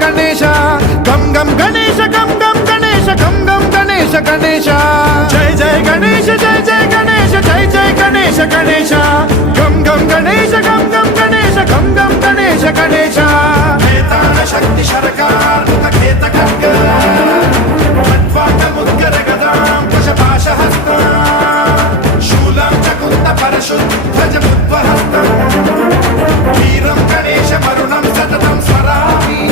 गणेश गम गम गणेश गम गम गणेश गम गम गणेश गणेश जय जय गणेश जय जय गणेश जय जय गणेश गणेश गम गम गणेश गम गम गणेश गम गम गणेश गणेश वेतान शक्ति शरकार खेत खड्ग खट्वाट मुद्गर गदां कुशपाशहस्तं शूलं च कुन्त परशुध्वज मुद्वहस्तं वीरं गणेश वरुणं सततं स्मरामि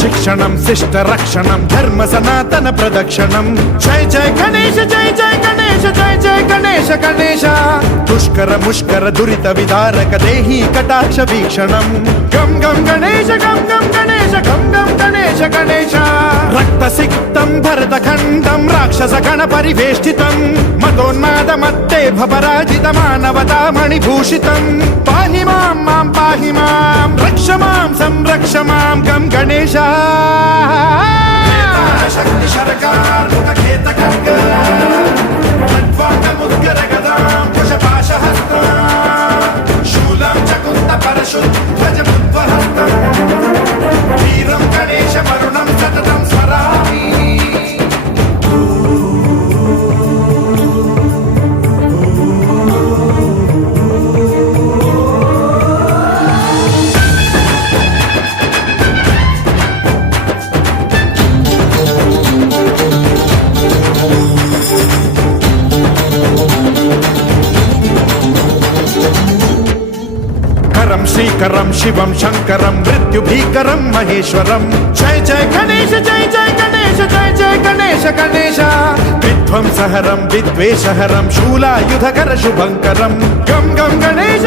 शिक्षणं शिष्ट रक्षणं धर्म सनातन प्रदक्षिणं जय जय गणेश जय जय गणेश जय जय गणेश गणेश दुष्कर मुष्कर दुरित विदारक देहि कटाक्ष वीक्षणं गम गम गणेश गम गम गणेश गम गम गणेश गणेश रक्त सिक्तं भरतखण्डं राक्षस गण परिवेष्टितं मदोन्माद मत्ते भपराजित मानवता मणिभूषितं पाहि मां मां पाहि मां रक्ष मां संरक्ष मां गम गणेश शक्ति शरकार खेत खड्ग खट्वाट मुद्गर गदां कुशपाशहस्तं शूलं च कुन्त परशुध्वज मुद्वहस्तं वीरं गणेश वरुणं सततं स्मरामि श्रीकरं शिवं शंकरं मृत्युभीकरं महेश्वरं जय जय गणेश जय जय गणेश जय जय गणेश गणेश विध्वंसहरं विद्वेषहरं शूलायुधकर शुभंकरं गम गम गणेश